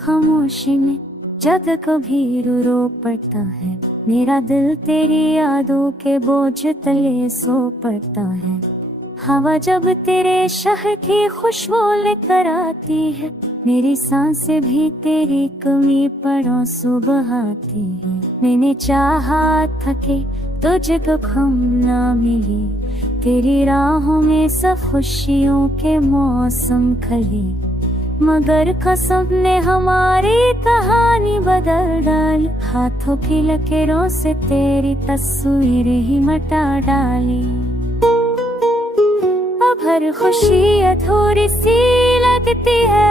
खामोशी में जब कभी रो पड़ता है, मेरा दिल तेरी यादों के बोझ तले सो पड़ता है। हवा जब तेरे शहर की खुशबू लेकर आती है, मेरी सांसें भी तेरी कमी पर आंसू बहाती है। मैंने चाहा था कि तुझको गम ना मिले, तेरी राहों में सब खुशियों के मौसम खले, मगर कसम ने हमारी कहानी बदल डाली। हाथों की लकीरों से तेरी तस्वीर ही मिटा डाली। अब हर खुशी अधूरी सी लगती है,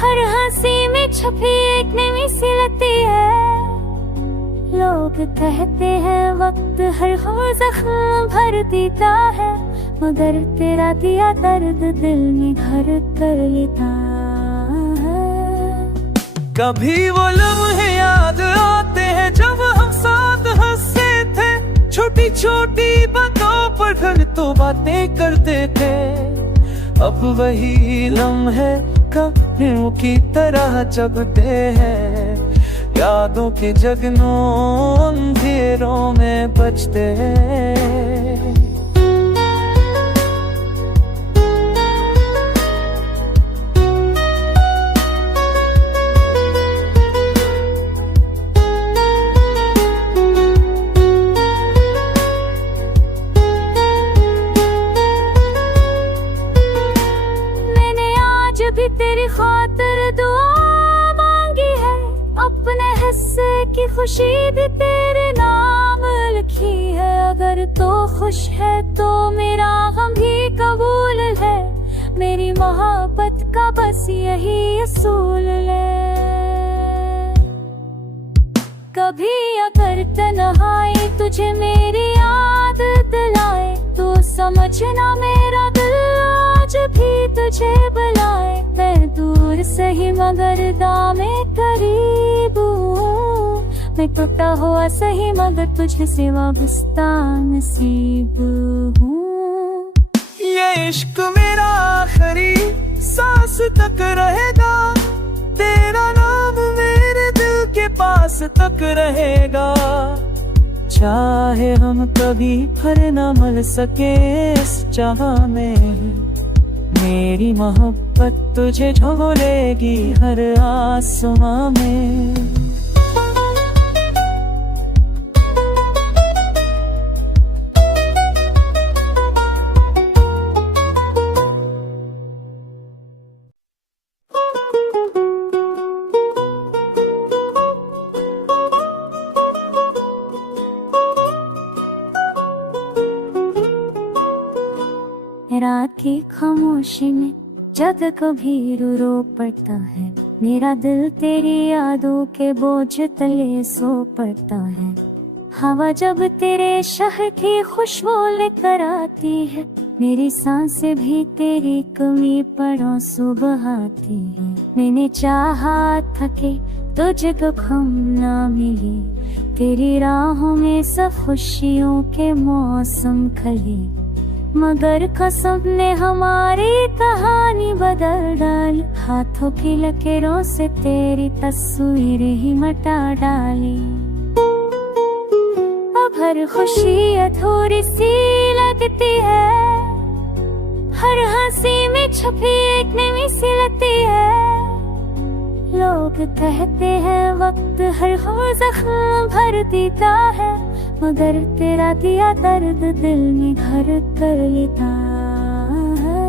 हर हंसी में छुपी एक नई सी लगती है। लोग कहते हैं वक्त हर जख्म भर देता है, मगर तेरा दिया दर्द दिल में घर कर लेता है। कभी वो लम्हे याद आते हैं जब हम साथ हंसते थे, छोटी छोटी बातों पर घर तो बातें करते थे। अब वही लम्हे कब्रियों की तरह जगते हैं, यादों के जगनों अंधेरों में बचते हैं। भी तेरी खातिर दुआ मांगी है, अपने हिस्से की खुशी भी तेरे नाम लिखी है। अगर तो खुश है तो मेरा गम भी कबूल है, मेरी मोहब्बत का बस यही असूल है। कभी अगर तन्हाई तुझे मेरी याद दिलाए, तो समझना मेरा दिल आज भी तुझे बुलाए। मैं दूर सही मगर दामे करीब हूँ, मैं टूटा हुआ सही मगर तुझे से वाबस्ता नसीब हूँ। ये इश्क मेरा आखिरी सांस तक रहेगा, तेरा नाम मेरे दिल के पास तक रहेगा। चाहे हम कभी फिर न मिल सके इस जहां में, मेरी मोहब्बत तुझे झोलेगी हर आसमां में। रात की खामोशी में जब कभी रो पड़ता है, मेरा दिल तेरी यादों के बोझ तले सो पड़ता है। हवा जब तेरे शहर की खुशबू लेकर आती है, मेरी सांसें भी तेरी कमी पर आंसू बहाती है। मैंने चाहा था कि तुझको गम ना मिले, तेरी राहों में सब खुशियों के मौसम खले, मगर कसम ने हमारी कहानी बदल डाली। हाथों की लकीरों से तेरी तस्वीर ही मिटा डाली। अब हर खुशी अधूरी सी लगती है, हर हंसी में छुपी एक नई सी लगती है। लोग कहते हैं वक्त हर जख्म भर देता है, मगर तेरा दिया दर्द दिल में घर कर लेता है।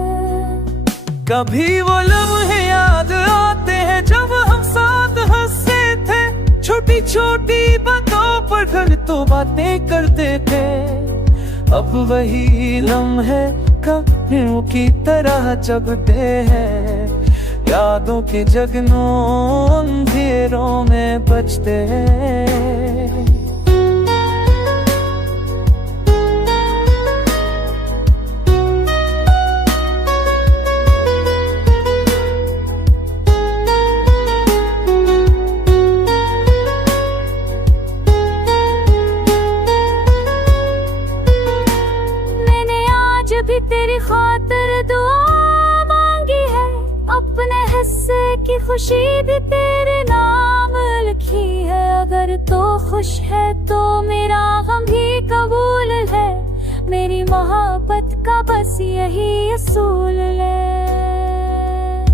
कभी वो लम्हे याद आते हैं जब हम साथ हंसते थे, छोटी छोटी बातों पर घर तो बातें करते थे। अब वही लम्हे कब्रियों की तरह जगते हैं, यादों के जगनों अंधेरों में बचते हैं। भी तेरी खातिर दुआ मांगी है, अपने हिस्से की खुशी खुश है तो मेरा गम भी कबूल है, मेरी मोहब्बत का बस यही असूल है।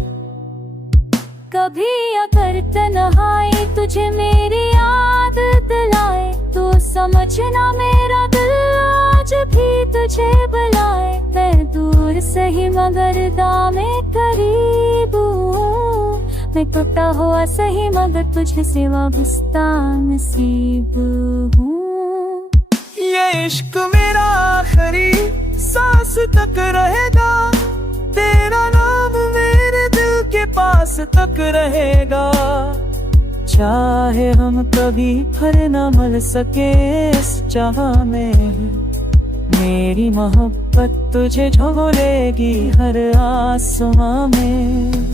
कभी अगर तन्हाई तुझे मेरी याद दिलाए, तो समझना मेरा दिल आज भी तुझे बुलाए। मैं दूर सही मगर दामे करीब हूँ, मैं टूटा हुआ सही मगर तुझे से वाबस्ता नसीब हूँ। ये इश्क मेरा आखिरी सांस तक रहेगा, तेरा नाम मेरे दिल के पास तक रहेगा। चाहे हम कभी फिर न मिल सके इस जहां में, मेरी मोहब्बत तुझे झोलेगी हर आसमां में।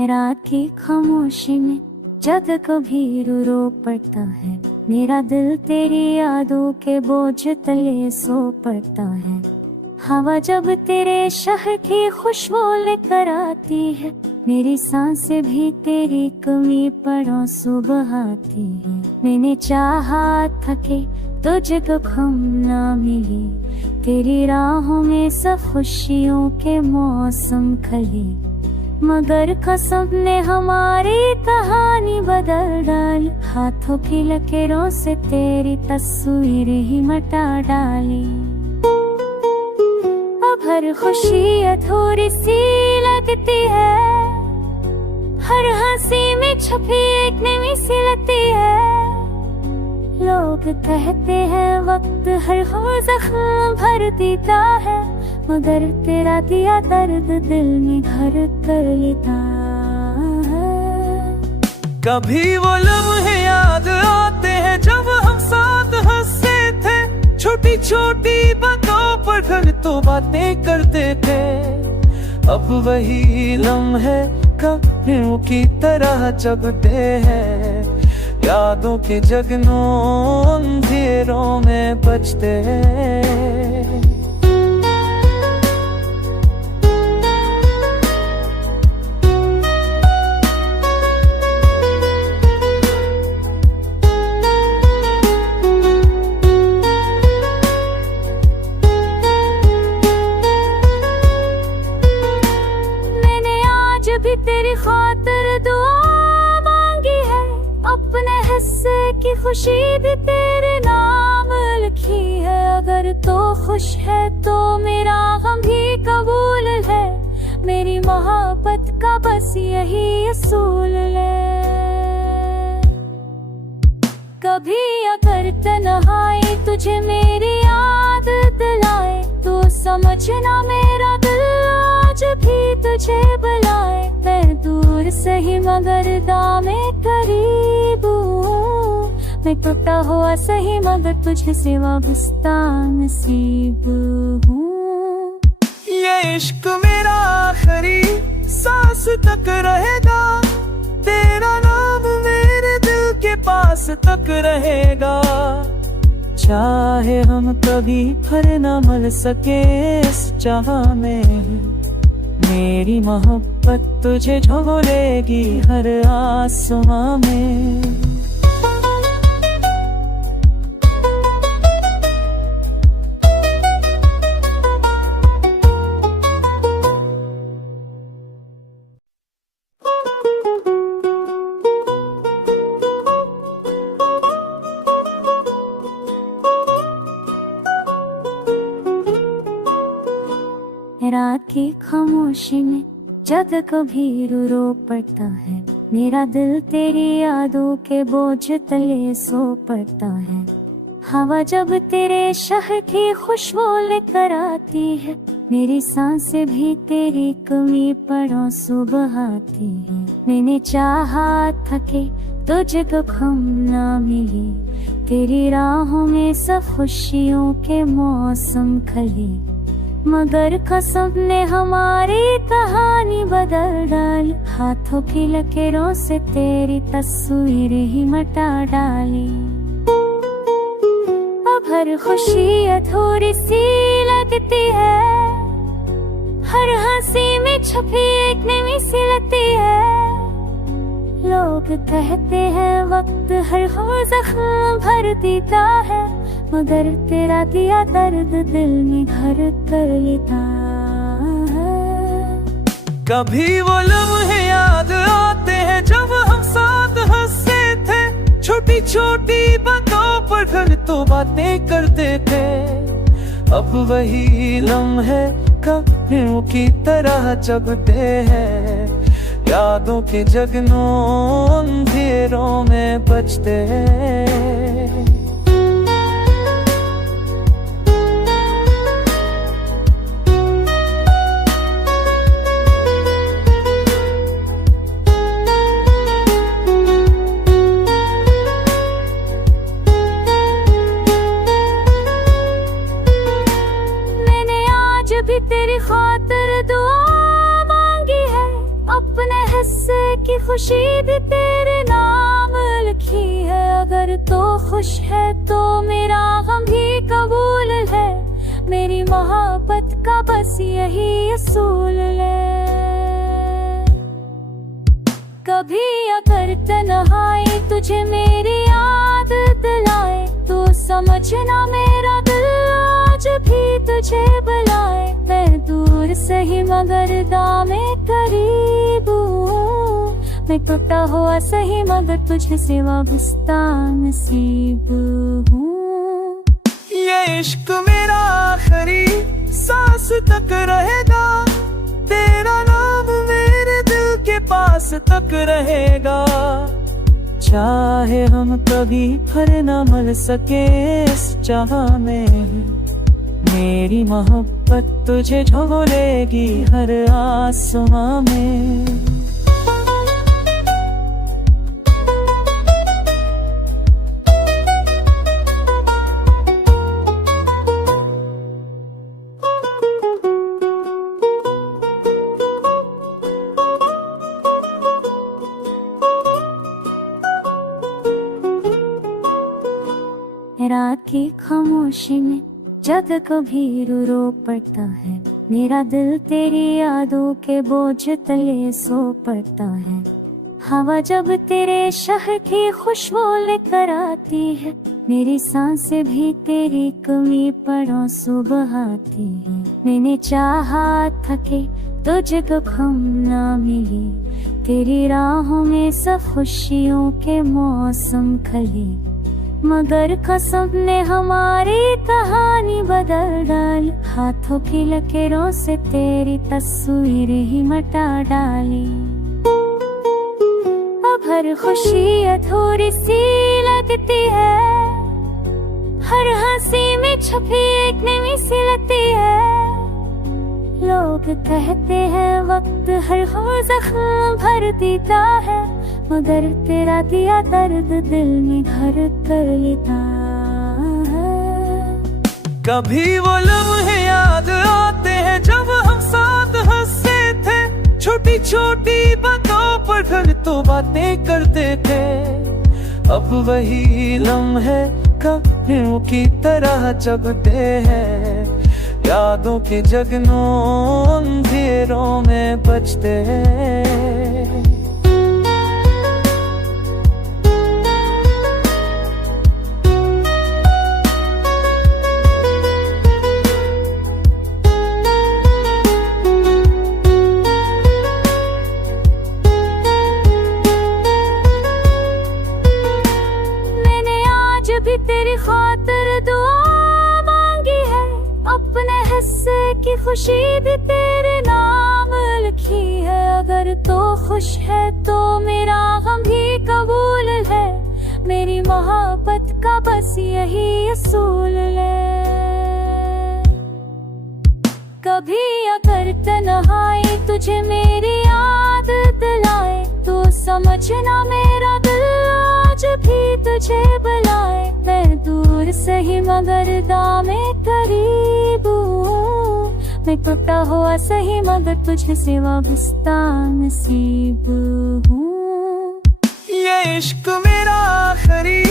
रात की खामोशी में जब कभी रो पड़ता है, मेरा दिल तेरी यादों के बोझ तले सो पड़ता है। हवा जब तेरे शहर की खुशबू लेकर आती है, मेरी सांसें भी तेरी कमी पर आंसू बहाती है। मैंने चाहा था कि तुझको खम ना मिले, तेरी राहों में सब खुशियों के मौसम खले, मगर कसम ने हमारी कहानी बदल डाली। हाथों की लकीरों से तेरी तस्वीर ही मिटा डाली। अब हर खुशी अधूरी सी लगती है, हर हंसी में छुपी एक नई सी लगती है। लोग कहते हैं वक्त हर जख्म भर देता है, मगर तेरा दिया दर्द दिल में घर कर लेता है। कभी वो लम्हे याद आते हैं जब हम साथ हंसते थे, छोटी छोटी बातों पर घर तो बातें करते थे। अब वही लम्हे कब्रियों की तरह जगते हैं, यादों के जगनों अंधेरों में बचते हैं। भी तेरी खातिर दुआ मांगी है, अपने हिस्से की खुशी भी तेरे नाम लिखी है। अगर तो खुश है तो मेरा गम भी कबूल है, मेरी मोहब्बत का बस यही असूल है। कभी अगर तन्हाई तुझे मेरी याद दिलाए, तो समझना मेरा दिल आज भी तुझे बुलाए। मैं दूर सही मगर दामे करीब हूँ, मैं टूटा हुआ सही मगर तुझे से वाबस्ता नसीब हूँ। ये इश्क मेरा आखिरी सांस तक रहेगा, तेरा नाम मेरे दिल के पास तक रहेगा। चाहे हम कभी फिर न मिल सके इस जहां में, मेरी मोहब्बत तुझे झोलेगी हर आसमां में। रात की खामोशी में जब कभी रो पड़ता है, मेरा दिल तेरी यादों के बोझ तले सो पड़ता है। हवा जब तेरे शहर की खुशबू लेकर आती है, मेरी सांसें भी तेरी कमी पर आंसू बहाती है। मैंने चाहा था कि तुझको खम ना मिले, तेरी राहों में सब खुशियों के मौसम खले, मगर कसम ने हमारी कहानी बदल डाली। हाथों की लकीरों से तेरी तस्वीर ही मिटा डाली। अब हर खुशी अधूरी सी लगती है, हर हंसी में छुपी एक नई सी लगती है। लोग कहते हैं वक्त हर हो जख्म भर देता है, मगर तेरा दिया दर्द दिल में घर कर लेता है। कभी वो लम्हे याद आते हैं जब हम साथ हंसते थे, छोटी छोटी बातों पर घर तो बातें करते थे। अब वही लम्हे कब्रियों की तरह जगते हैं, यादों के जगनों अंधेरों में बचते हैं। भी तेरी खातिर दुआ मांगी है, अपने हिस्से की खुशी भी तेरे नाम लिखी है। अगर तो खुश है तो मेरा गम भी कबूल है, मेरी मोहब्बत का बस यही असूल है। कभी अगर तन्हाई तुझे मेरी याद दिलाए, तो समझना मेरा दिल आज भी तुझे बुलाए। मैं दूर सही मगर दामे करीब हूँ, मैं टूटा हुआ सही मगर तुझे से वाबस्ता नसीब हूँ। ये इश्क मेरा आखिरी सांस तक रहेगा, तेरा नाम मेरे दिल के पास तक रहेगा। चाहे हम कभी फिर न मिल सके इस जहां में, मेरी मोहब्बत तुझे झोलेगी हर आसमां में। रात की खामोशी में जब कभी रो पड़ता है, मेरा दिल तेरी यादों के बोझ तले सो पड़ता है। हवा जब तेरे शहर की खुशबू लेकर आती है, मेरी सांसें भी तेरी कमी पर सुबह आती है। मैंने चाहा था कि तुझको गम ना मिले, तेरी राहों में सब खुशियों के मौसम खले, मगर कसम ने हमारी कहानी बदल डाली। हाथों की लकीरों से तेरी तस्वीर ही मिटा डाली। अब हर खुशी अधूरी सी लगती है, हर हंसी में छुपी एक नई सी लगती है। लोग कहते हैं वक्त हर हो जख्म भर देता है, मगर तेरा दिया दर्द दिल में घर कर लेता है। कभी वो लम्हे याद आते हैं जब हम साथ हंसते थे, छोटी छोटी बातों पर घर तो बातें करते थे। अब वही लम्हे कब्रियों की तरह जगते हैं, यादों के जगनों अंधेरों में बचते हैं। भी तेरी खातिर दुआ मांगी है, अपने हिस्से की खुशी भी तेरे नाम लिखी है। अगर तो खुश है तो मेरा गम भी कबूल है, मेरी मोहब्बत का बस यही असूल है। कभी अगर तन्हाई तुझे मेरी याद दिलाए, तो समझना मेरा दिल आज भी तुझे बुलाए। मैं दूर सही मगर दामे करीब हूँ, मैं टूटा हुआ सही मगर तुझे सिवा वाबस्ता नसीब हूँ। ये इश्क मेरा आखिरी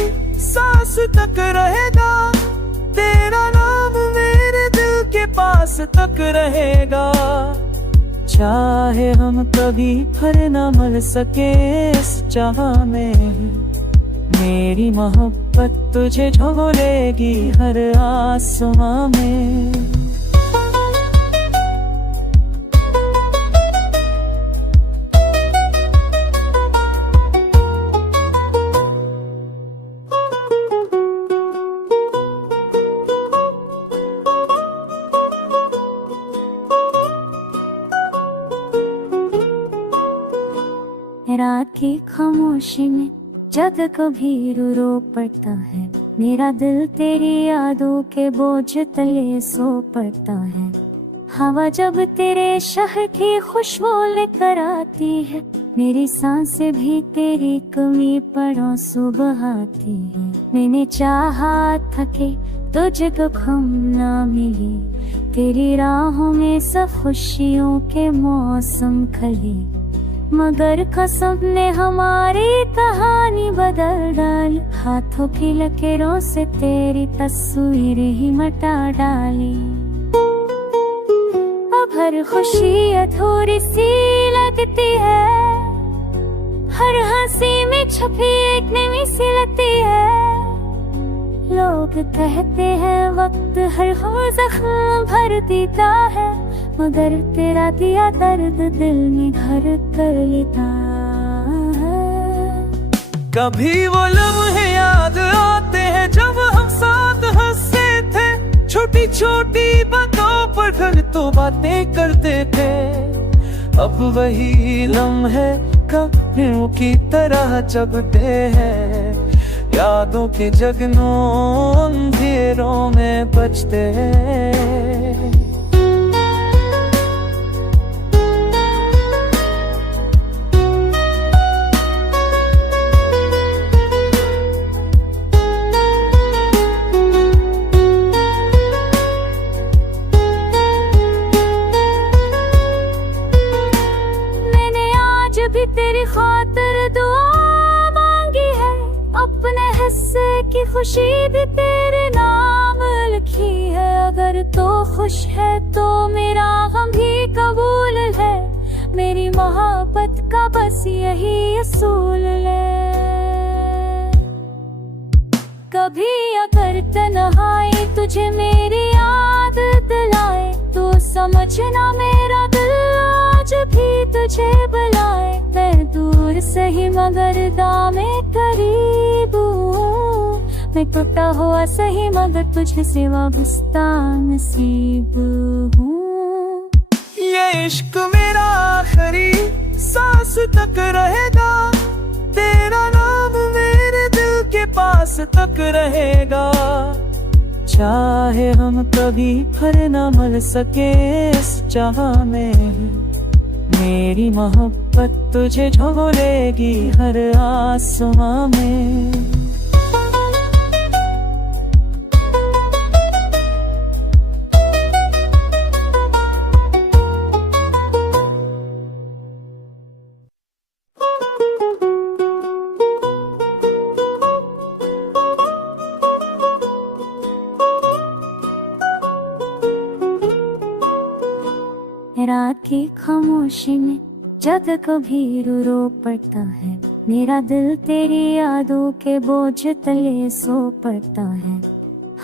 सांस तक रहेगा, तेरा नाम मेरे दिल के पास तक रहेगा। चाहे हम कभी फिर न मिल सके इस जहां में, मेरी मोहब्बत तुझे झोलेगी हर आसमां में। रात की खामोशी में जब कभी रो पड़ता है, मेरा दिल तेरी यादों के बोझ तले सो पड़ता है। हवा जब तेरे शहर की खुशबू लेकर आती है, मेरी सांसें भी तेरी कमी पर आंसू बहाती है। मैंने चाहा था कि तुझे कम ना मिले, तेरी राहों में सब खुशियों के मौसम खले, मगर कसम ने हमारी कहानी बदल डाली। हाथों की लकीरों से तेरी तस्वीर ही मिटा डाली। अब हर खुशी अधूरी सी लगती है, हर हंसी में छुपी एक नई सी लगती है। लोग कहते हैं वक्त हर जख्म भर देता है, मगर तेरा दिया दर्द दिल में घर कर लेता है। कभी वो लम्हे याद आते हैं जब हम साथ हंसते थे, छोटी छोटी बातों पर घर तो बातें करते थे। अब वही लम्हे कब्रों की तरह जगते हैं, यादों के जगनों अंधेरों में बचते हैं। भी तेरी खातिर दुआ मांगी है, अपने हिस्से की खुशी भी तेरे नाम लिखी है। अगर तो खुश है तो मेरा गम भी कबूल है, मेरी मोहब्बत का बस यही असूल है। कभी अगर तन्हाई तुझे मेरी याद दिलाए, तो समझना मेरा दिल आज भी तुझे बुलाए। मैं दूर सही मगर दामे करीब हूँ, मैं टूटा हुआ सही मगर तुझे सिवा वाबस्ता नसीब हूँ। ये इश्क मेरा आखिरी सांस तक रहेगा, तेरा नाम मेरे दिल के पास तक रहेगा। चाहे हम कभी फिर न मिल सके इस जहां में, मेरी मोहब्बत तुझे झोलेगी हर आसमां में। रात की खामोशी में जब कभी रो पड़ता है, मेरा दिल तेरी यादों के बोझ तले सो पड़ता है।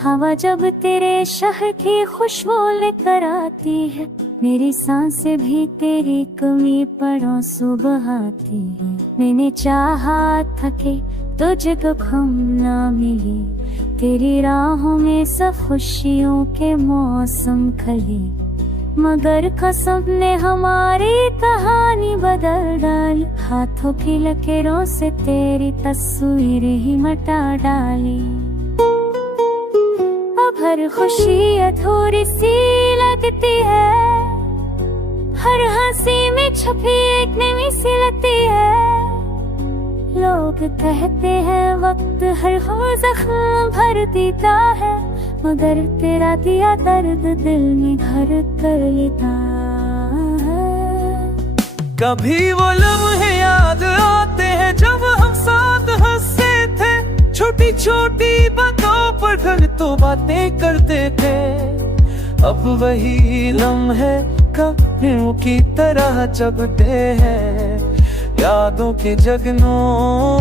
हवा जब तेरे शहर की खुशबू लेकर आती है, मेरी सांसें भी तेरी कमी पर आंसू बहाती है। मैंने चाहा था कि तुझे कम ना मिले, तेरी राहों में सब खुशियों के मौसम खले, मगर कसम ने हमारी कहानी बदल डाली। हाथों की लकीरों से तेरी तस्वीर ही मिटा डाली। अब हर खुशी अधूरी सी लगती है, हर हंसी में छुपी एक नई सी लगती है। लोग कहते हैं वक्त हर जख्म भर देता है, मगर तेरा दिया दर्द दिल में घर कर लेता है। कभी वो लम्हे याद आते हैं जब हम साथ हंसते थे, छोटी छोटी बातों पर घर तो बातें करते थे। अब वही लम्हे कब्रियों की तरह जगते हैं, यादों के जगनों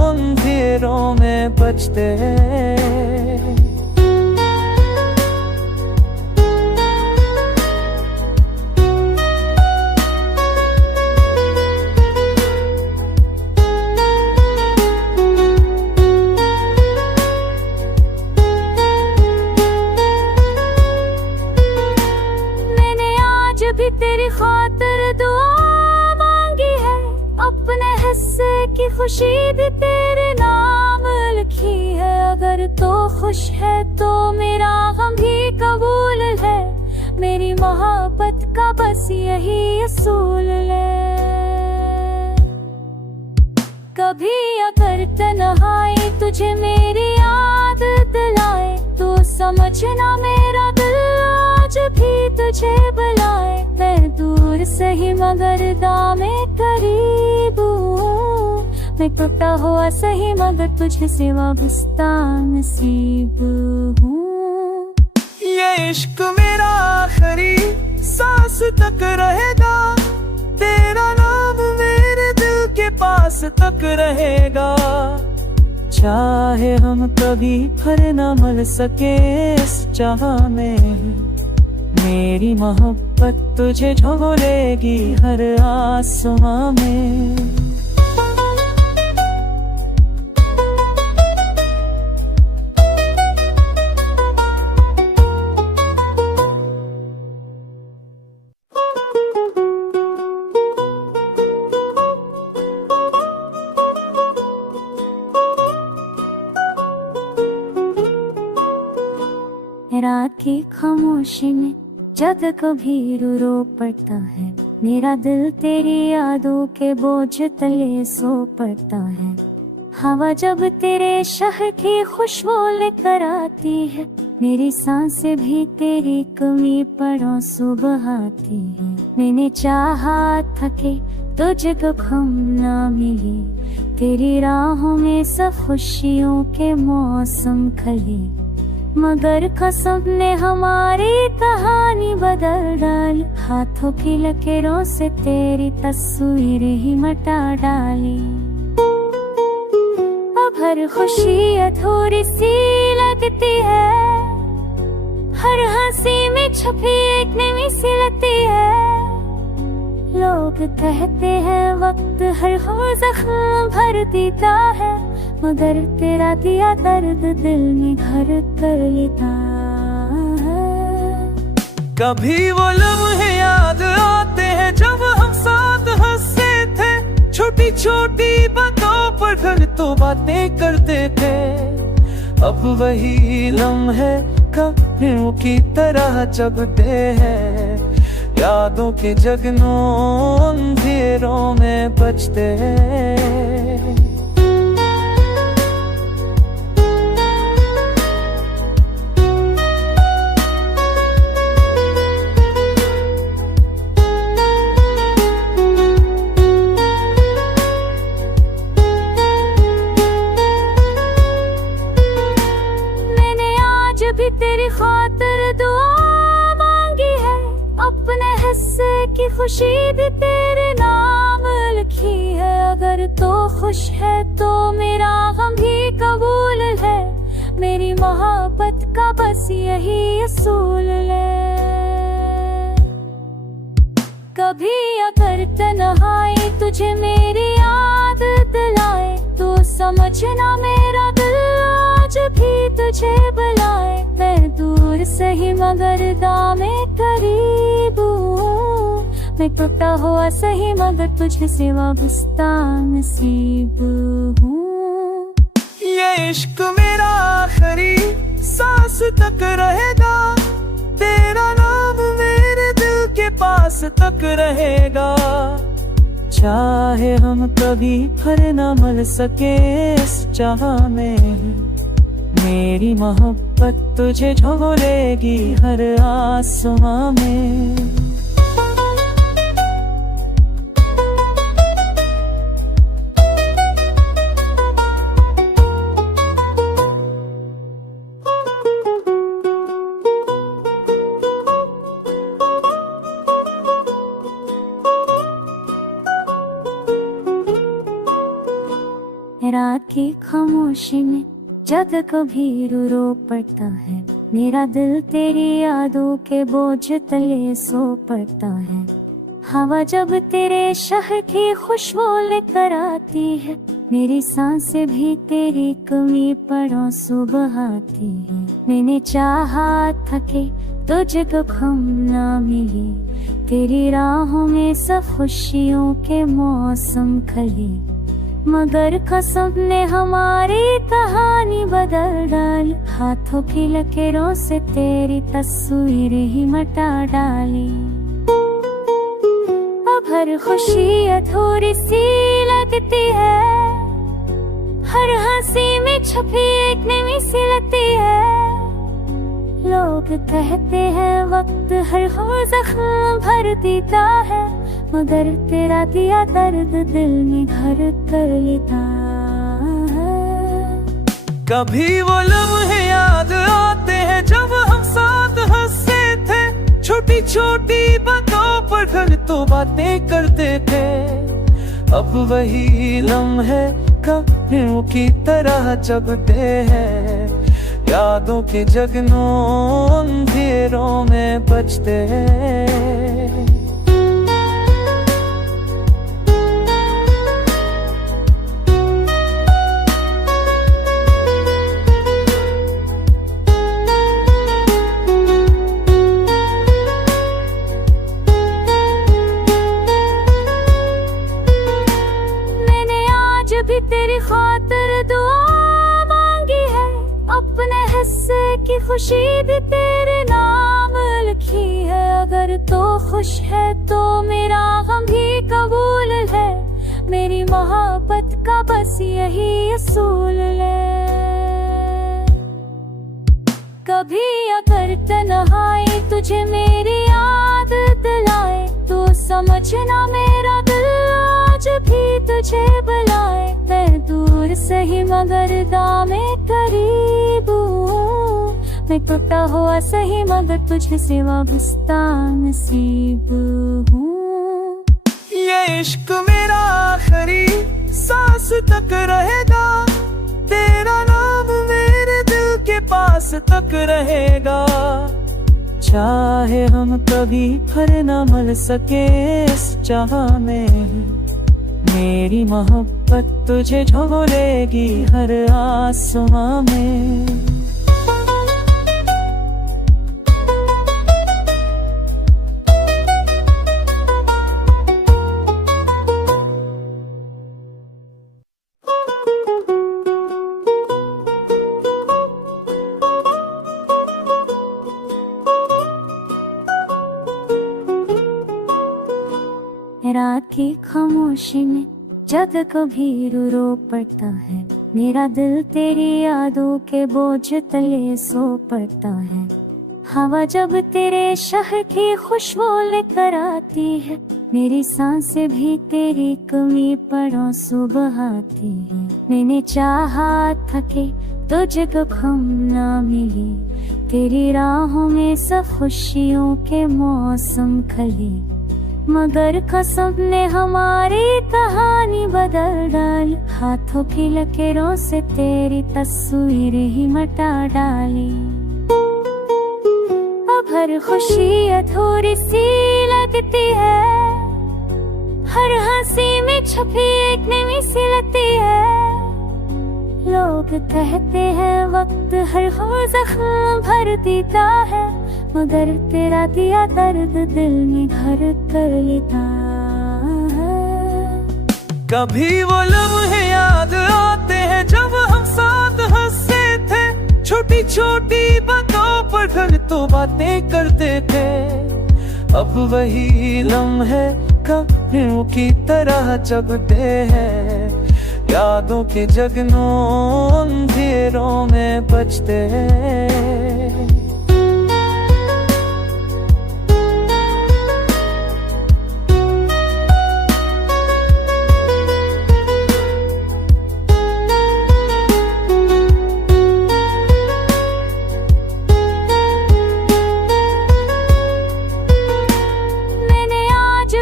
अंधेरों में बचते हैं। भी तेरी खातिर दुआ मांगी है, अपने हिस्से की खुशी भी तेरे नाम लिखी है। अगर तो खुश है तो मेरा गम भी कबूल है, मेरी मोहब्बत का बस यही असूल है। कभी अगर तन्हाई तुझे मेरी याद दिलाए, तो समझना मेरा दिल आज भी तुझे बुलाए। मैं दूर सही मगर दामे करीब हूँ, मैं टूटा हुआ सही मगर तुझे से वाबस्ता नसीब हूँ। ये इश्क मेरा आखिरी सांस तक रहेगा, तेरा नाम मेरे दिल के पास तक रहेगा। चाहे हम कभी फिर न मिल सके इस जहां में, मेरी मोहब्बत तुझे झोलेगी हर आसमां में। रात की खामोशी में जब कभी रो पड़ता है, मेरा दिल तेरी यादों के बोझ तले सो पड़ता है। हवा जब तेरे शहर की खुशबू लेकर आती है, मेरी सांसें भी तेरी कमी पर आंसू बहाती है। मैंने चाहा था कि तुझको गम ना मिले, तेरी राहों में सब खुशियों के मौसम खले, मगर कसम ने हमारी कहानी बदल डाली। हाथों की लकीरों से तेरी तस्वीर ही मिटा डाली। अब हर खुशी अधूरी सी लगती है, हर हंसी में छुपी एक नई सी लगती है। लोग कहते हैं वक्त हर जख्म भर देता है, मगर तेरा दिया दर्द दिल में घर कर लेता है। कभी वो लम्हे याद आते हैं जब हम साथ हंसते थे, छोटी छोटी बातों पर घर तो बातें करते थे। अब वही लम्हे कब्रियों की तरह जगते हैं, यादों के जगनों अंधेरों में बचते हैं। भी तेरी खातिर दुआ मांगी है, अपने हिस्से की खुशी भी तेरे नाम लिखी है। अगर तो खुश है तो मेरा गम भी कबूल है, मेरी मोहब्बत का बस यही असूल है। कभी अगर तन्हाई तुझे मेरी याद दिलाए, तो समझना मेरा दिल आज भी तुझे बुलाए। मैं दूर सही मगर दामे करीब हूँ, मैं टूटा हुआ सही मगर तुझे से वाबस्ता नसीब हूँ। ये इश्क मेरा आखिरी सांस तक रहेगा, तेरा नाम मेरे दिल के पास तक रहेगा। चाहे हम कभी फिर न मिल सके इस जहां में, मेरी मोहब्बत मोहब्बत तुझे झोलेगी हर आसमां में। रात की खामोशी में जब कभी रो पड़ता है, मेरा दिल तेरी यादों के बोझ तले सो पड़ता है। हवा जब तेरे शहर की खुशबू लेकर आती है, मेरी सांसें भी तेरी कमी पड़ोसों बहाती है। मैंने चाहा था कि तुझको गम ना मिले, तेरी राहों में सब खुशियों के मौसम खले, मगर कसम ने हमारी कहानी बदल डाली। हाथों की लकीरों से तेरी तस्वीर ही मिटा डाली। अब हर खुशी अधूरी सी लगती है, हर हंसी में छुपी एक नई सी लगती है। लोग कहते हैं वक्त हर जख्म भर देता है, मगर तेरा दिया दर्द दिल में घर कर लेता है। कभी वो लम्हे याद आते हैं जब हम साथ हंसते थे, छोटी छोटी बातों पर घर तो बातें करते थे। अब वही लम्हे कब्रियों की तरह जगते हैं, यादों के जगनों अंधेरों में बचते हैं। भी तेरी खातिर दुआ मांगी है, अपने हिस्से की खुशी भी तेरे नाम लिखी है। अगर तो खुश है तो मेरा गम भी कबूल है, मेरी मोहब्बत का बस यही असूल है। कभी अगर तन्हाई तुझे मेरी याद दिलाए, तो समझना मेरा दिल आज भी तुझे बुलाए। मैं दूर सही मगर दामे करीब हूँ, मैं टूटा हुआ सही मगर तुझे से वाबस्ता नसीब हूँ। ये इश्क मेरा आखिरी सांस तक रहेगा, तेरा नाम मेरे दिल के पास तक रहेगा। चाहे हम कभी फिर न मिल सके इस जहां में, मेरी मोहब्बत तुझे झोलेगी हर आसमां में। रात की खामोशी में जब कभी रो पड़ता है, मेरा दिल तेरी यादों के बोझ तले सो पड़ता है। हवा जब तेरे शहर की खुशबू लेकर आती है, मेरी सांसें भी तेरी कमी पड़ोसों बहाती है। मैंने चाहा था कि तुझको गम ना मिले, तेरी राहों में सब खुशियों के मौसम खले, मगर कसम ने हमारी कहानी बदल डाली। हाथों की लकीरों से तेरी तस्वीर ही मिटा डाली। अब हर खुशी अधूरी सी लगती है, हर हंसी में छुपी एक नई सी लगती है। लोग कहते हैं वक्त हर जख्म भर देता है, मगर तेरा दिया दर्द दिल में घर कर लेता है। कभी वो लम्हे याद आते हैं जब हम साथ हंसते थे, छोटी छोटी बातों पर घर तो बातें करते थे। अब वही लम्हे कब्रियों की तरह जगते हैं, यादों के जगनों अंधेरों में बचते हैं।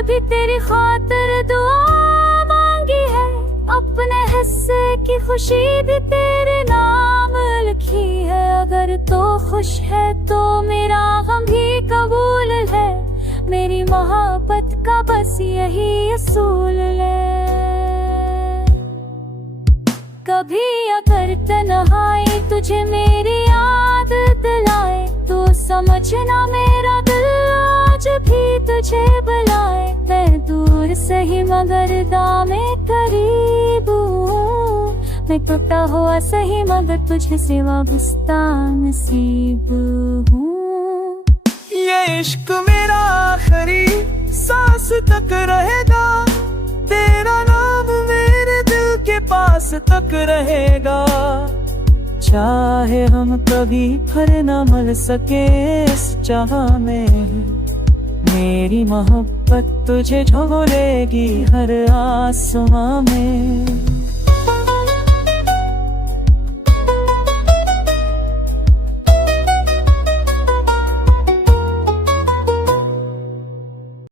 भी तेरी खातिर दुआ मांगी है, अपने हिस्से की खुशी भी तेरे नाम लिखी है। अगर तो खुश है तो मेरा गम भी कबूल है, मेरी मोहब्बत का बस यही असूल है। कभी अगर तन्हाई तुझे मेरी याद दिलाए, तो समझना मेरा दिल आज भी तुझे बुलाए। मैं दूर सही मगर दामे करीब हूँ, मैं टूटा हुआ सही मगर तुझे से वाबस्ता नसीब हूँ। ये इश्क मेरा आखिरी सांस तक रहेगा, तेरा नाम मेरे दिल के पास तक रहेगा। चाहे हम कभी फिर न मिल सके इस जहां में, मेरी मोहब्बत तुझे झोलेगी हर आसमां में।